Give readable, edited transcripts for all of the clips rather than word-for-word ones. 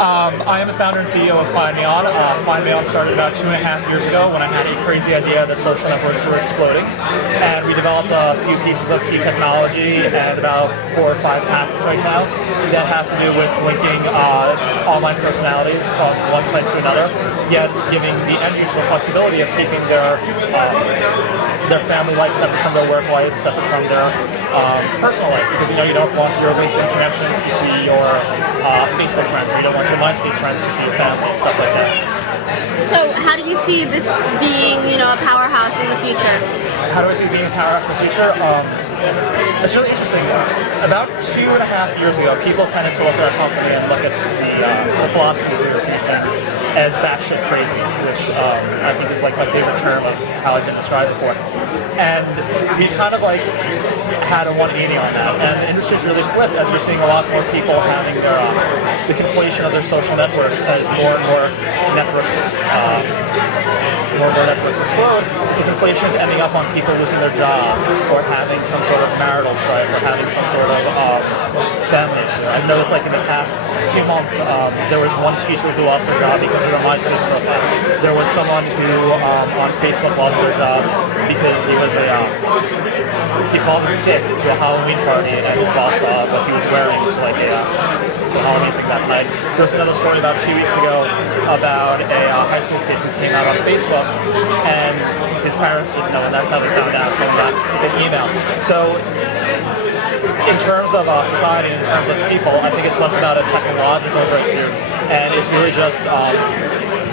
I am the founder and CEO of FindMeOn. FindMeOn started about 2.5 years ago when I had a crazy idea that social networks were exploding. And we developed a few pieces of key technology and about 4 or 5 patents right now that have to do with linking online personalities from one site to another, yet giving the end user the flexibility of keeping their family life separate from their work life, separate from their personal life, because you don't want your LinkedIn connections to see your Facebook friends, or you don't want your MySpace friends to see your family and stuff like that. So how do you see this being, a powerhouse in the future? How do I see it being a powerhouse in the future? It's really interesting. About 2.5 years ago, people tended to look at our company and look at the philosophy we were preaching as batshit crazy, which I think is like my favorite term of how I've been described before. And we kind of like had a 180 on that, and the industry's really flipped as we're seeing a lot more people having their the conflation of their social networks as more and more networks explode. The conflation is ending up on people losing their job, or having some sort of marital strife, or having some sort of family issue. I know that in the past 2 months, there was one teacher who lost their job because of their MySpace profile. There was someone who on Facebook lost their job because he was he called in sick to a Halloween party, and his boss saw what he was wearing to to a Halloween thing that night. There was another story about 2 weeks ago about a high school kid who came out on Facebook, and his parents didn't know, and that's how they found out. Someone got an email. So in terms of society, in terms of people, I think it's less about a technological breakthrough, and it's really just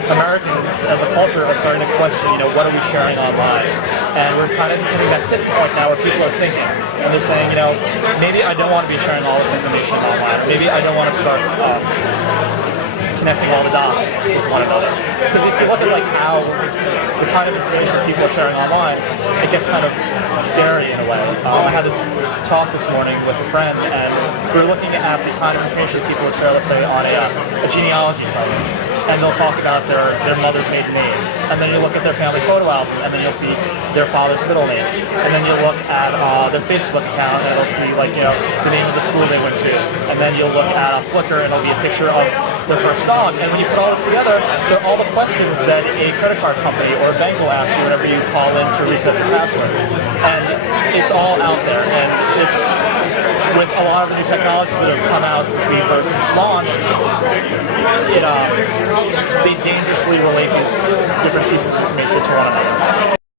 Americans as a culture are starting to question, what are we sharing online? And we're kind of hitting that tipping point now where people are thinking, and they're saying, maybe I don't want to be sharing all this information online, or maybe I don't want to start connecting all the dots with one another. Because if you look at how the kind of information people are sharing online, it gets kind of scary in a way. I had this talk this morning with a friend, and we were looking at the kind of information people would share, let's say, on a genealogy site. And they'll talk about their mother's maiden name. And then you look at their family photo album, and then you'll see their father's middle name. And then you'll look at their Facebook account, and it'll see, the name of the school they went to. And then you'll look at Flickr, and it'll be a picture of their first dog. And when you put all this together, there are all the questions that a credit card company or a bank will ask you whenever you call in to reset your password. And it's all out there. And it's with a lot of the new technologies that have come out since we first launched, they dangerously relate these different pieces of information to one another.